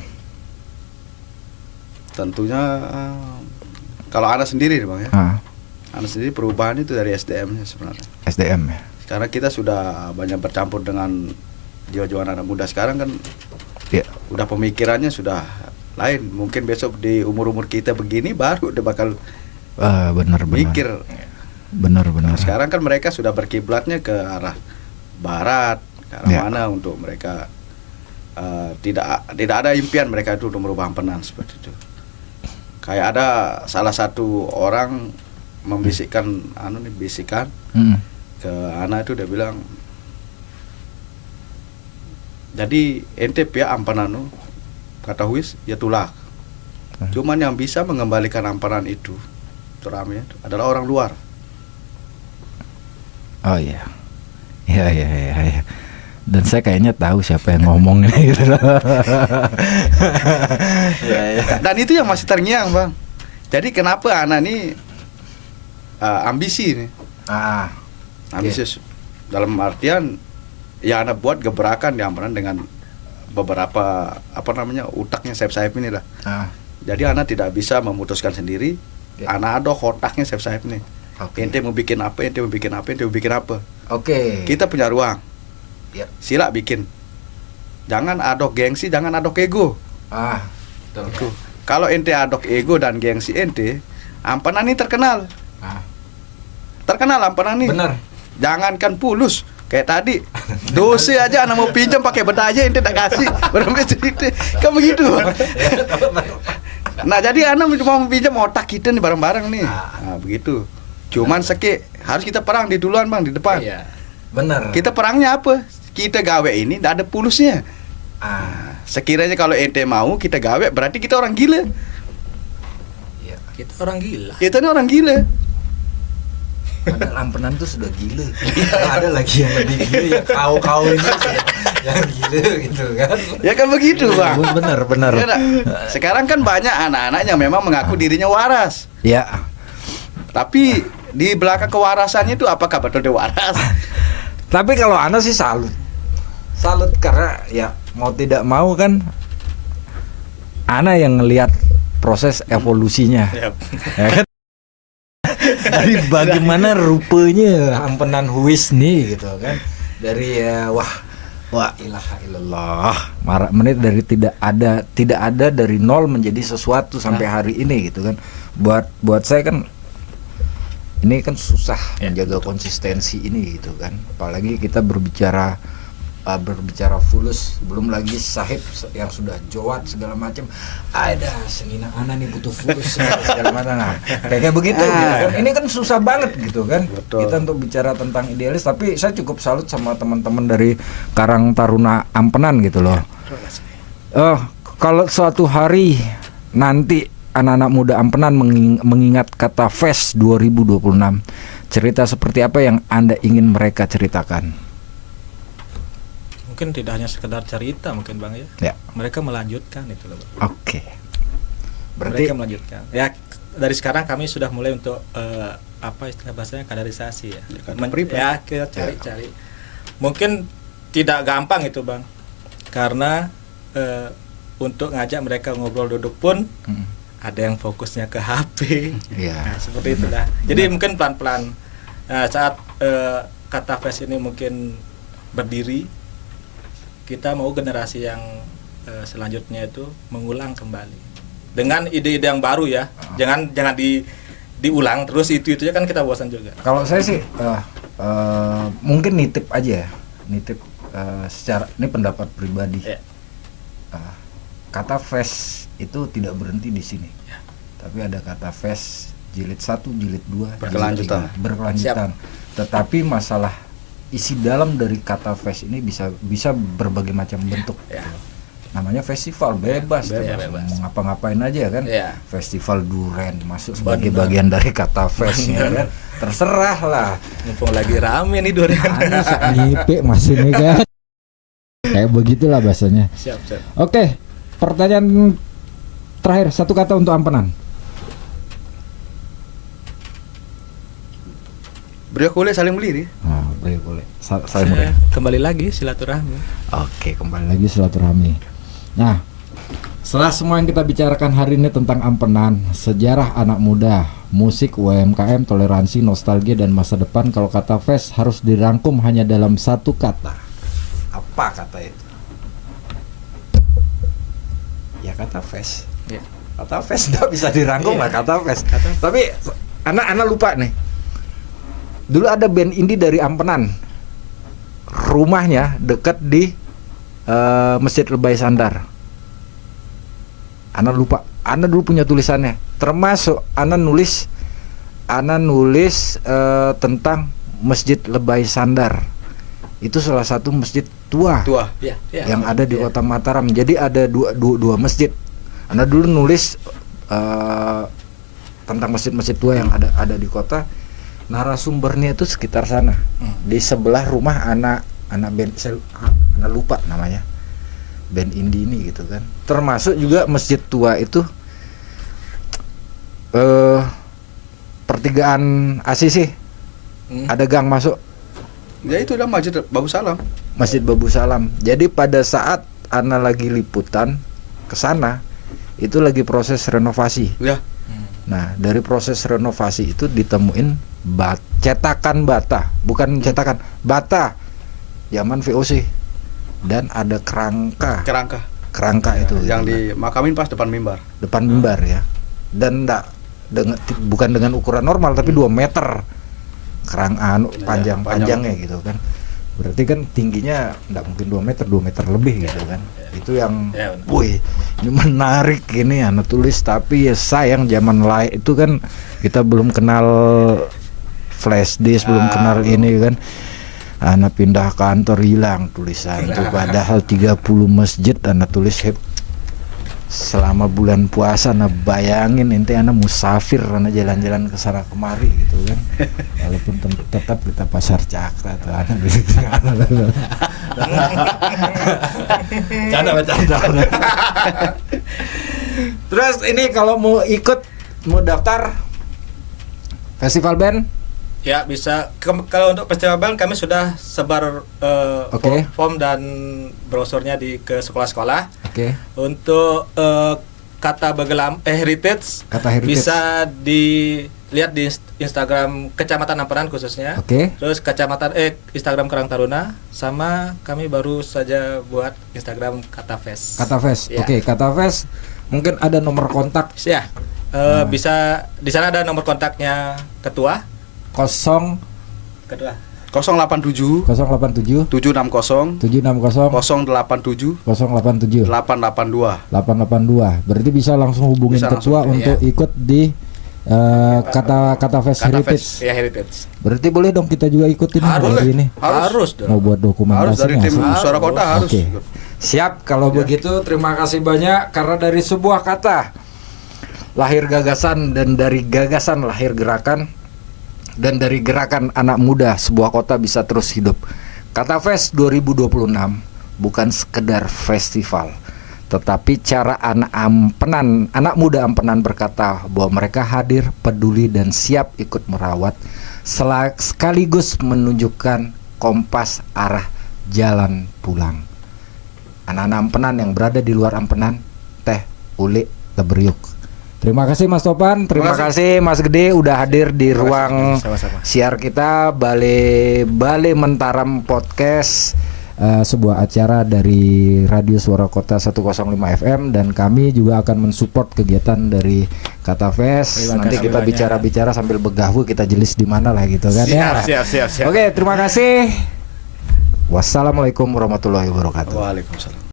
Tentunya kalau Ana sendiri Bang ya. Ana sendiri perubahan itu dari SDM-nya sebenarnya. SDM ya. Karena kita sudah banyak bercampur dengan jiwa-jiwa anak muda sekarang kan. Udah pemikirannya sudah lain. Mungkin besok di umur-umur kita begini baru udah bakal benar. mikir. Benar. Nah, sekarang kan mereka sudah berkiblatnya ke arah barat, ke arah mana untuk mereka tidak ada impian mereka itu untuk merubah Ampenan seperti itu. Kayak ada salah satu orang membisikkan bisikan ke Ana itu, dia bilang, jadi ente pihak Ampenan kata Huis ya tulak. Cuman yang bisa mengembalikan Ampenan itu rame adalah orang luar. Oh iya. Ya. Dan saya kayaknya tahu siapa yang ngomong ini gitu. Dan itu yang masih terngiang Bang. Jadi kenapa Ana ini ambisi nih? Ambisius dalam artian ya Ana buat gebrakan di Ampenan dengan beberapa utaknya sayap-sayap ini lah. Jadi Ana tidak bisa memutuskan sendiri. Ana ada otaknya sayap-sayap nih. Ente mau bikin apa, ente mau bikin apa. Kita punya ruang. Sila bikin. Jangan adok gengsi, jangan adok ego. Betul. Kalau ente adok ego dan gengsi ente, Ampenan ini terkenal. Terkenal Ampenan ini. Benar. Jangankan pulus, kayak tadi dosa aja anak mau pinjam pakai beda aja ente tak kasih. Berapa cerita? Kan begitu. Nah, jadi anak mau pinjam otak kita nih bareng-bareng nih. Nah, begitu. Cuman harus kita perang di duluan Bang, di depan. Benar. Kita perangnya apa? Kita gawe ini tidak ada pulusnya. Sekiranya kalau ente mau kita gawe, berarti kita orang gila. Kita orang gila. Kita ini orang gila. Padahal Ampenan tuh sudah gila. Ada lagi yang lebih gila, ya kau ini yang gila gitu kan. Ya kan begitu Bang. Benar. Ya, sekarang kan banyak anak-anak yang memang mengaku dirinya waras. Tapi di belakang kewarasannya itu apakah betul dia waras? Tapi kalau Ana sih salut karena ya mau tidak mau kan Ana yang ngelihat proses evolusinya. Ya kan? Dari bagaimana rupanya Ampenan Huis nih gitu kan. Dari wah ilaha illallah. Menit dari tidak ada dari nol menjadi sesuatu sampai hari ini gitu kan. Buat saya kan ini kan susah menjaga konsistensi ini gitu kan. Apalagi kita berbicara fulus, belum lagi sahib yang sudah jowat segala macam. Ada senina Ana nih butuh fulus segala macam. Kayak begitu gitu kan. Ini kan susah banget gitu kan. Betul. Kita untuk bicara tentang idealis, tapi saya cukup salut sama teman-teman dari Karang Taruna Ampenan gitu loh. Kalau suatu hari nanti anak-anak muda Ampenan mengingat kata Fest 2026, cerita seperti apa yang Anda ingin mereka ceritakan? Mungkin tidak hanya sekedar cerita mungkin Bang ya. Mereka melanjutkan itu loh. Berarti mereka melanjutkan. Ya dari sekarang kami sudah mulai untuk istilah bahasanya kaderisasi ya. Kita cari. Mungkin tidak gampang itu Bang. Karena untuk ngajak mereka ngobrol duduk pun ada yang fokusnya ke HP. Nah, seperti itulah. Jadi mungkin pelan-pelan saat kata Fest ini mungkin berdiri, kita mau generasi yang selanjutnya itu mengulang kembali dengan ide-ide yang baru ya. Jangan diulang terus itu aja kan kita bosan juga. Kalau saya sih mungkin nitip aja ya, secara ini pendapat pribadi. Kata fest itu tidak berhenti di sini, tapi ada kata fest jilid 1, jilid 2, berkelanjutan. Berkelanjutan. Tetapi masalah isi dalam dari kata fest ini bisa berbagai macam bentuk. Namanya festival bebas. Mau ngapa-ngapain aja kan. Festival Duren masuk sebagai bagian dari kata fest ya kan. Terserah lah. Mumpung lagi rame nih Duren. Nipe masih nih kan. Kayak begitulah bahasanya. Siap. Oke, pertanyaan terakhir, satu kata untuk ampenan. Beliau boleh saling beli nih. Boleh. Saling beli. Kembali lagi silaturahmi. Oke, kembali Lagi silaturahmi. Nah, setelah semua yang kita bicarakan hari ini tentang ampenan, sejarah anak muda, musik, UMKM, toleransi, nostalgia, dan masa depan, kalau kata fest harus dirangkum hanya dalam satu kata. Apa kata itu? Ya kata fest. Kata fest tidak bisa dirangkum lah kata fest. Tapi anak lupa nih. Dulu ada band indie dari Ampenan. Rumahnya dekat di Masjid Lebay Sandar. Ana lupa. Ana dulu punya tulisannya. Termasuk Ana nulis tentang Masjid Lebay Sandar. Itu salah satu masjid tua. Yang ada di Kota Mataram. Jadi ada dua masjid. Ana dulu nulis tentang masjid-masjid tua yang ada di kota. Narasumbernya itu sekitar sana. Di sebelah rumah anak band, saya lupa namanya, band indie ini gitu kan. Termasuk juga masjid tua itu pertigaan Asisi. Ada gang masuk. Ya itu udah Masjid Babu Salam. Masjid Babu Salam. Jadi pada saat ana lagi liputan ke sana, itu lagi proses renovasi. Nah, dari proses renovasi itu ditemuin cetakan bata, bukan cetakan bata zaman VOC, dan ada kerangka itu yang dimakamin pas depan mimbar ya, dan bukan dengan ukuran normal tapi 2 meter panjangnya gitu kan. Berarti kan tingginya enggak mungkin 2 meter lebih gitu kan. Itu yang wih, ini menarik ini Ana tulis, tapi ya sayang zaman itu kan kita belum kenal flash disk, belum kenal ini kan. Ana pindah kantor hilang tulisan itu, padahal 30 masjid Ana tulis selama bulan puasa. Ana bayangin ente Ana musafir, Ana jalan-jalan ke sana kemari gitu kan. Walaupun tetap kita pasar Cakra tuh Ana canda. Terus ini kalau mau daftar festival band ya bisa. Kalau untuk festival band kami sudah sebar form dan brosurnya ke sekolah-sekolah. Untuk kata Bagelam heritage bisa dilihat di Instagram Kecamatan Ampenan khususnya. Terus Instagram Karang Taruna, sama kami baru saja buat Instagram Kata Fest. Kata Fest mungkin ada nomor kontak. Bisa di sana ada nomor kontaknya ketua. 087 760 087 882. Berarti bisa langsung hubungin ketua untuk ikut di kata Fest Heritage. Heritage. Berarti boleh dong kita juga ikutin hari ini. Harus mau buat dokumentasi. Harus dari tim Suara Kota harus. Siap, kalau begitu terima kasih banyak, karena dari sebuah kata lahir gagasan, dan dari gagasan lahir gerakan, dan dari gerakan anak muda sebuah kota bisa terus hidup. Kata Fest 2026 bukan sekedar festival, tetapi cara anak muda Ampenan berkata bahwa mereka hadir, peduli, dan siap ikut merawat, sekaligus menunjukkan kompas arah jalan pulang. Anak-anak Ampenan yang berada di luar Ampenan, teh, uli, leberiuk. Terima kasih Mas Topan, terima kasih Mas Gede udah hadir di ruang siar kita Bale Mentaram Podcast. sebuah acara dari Radio Suara Kota 105 FM, dan kami juga akan mensupport kegiatan dari Kata Fest. Nanti kita bicara-bicara sambil begahwu, kita jelis di mana lah gitu kan. Siap. Oke, terima kasih. Wassalamualaikum warahmatullahi wabarakatuh. Waalaikumsalam.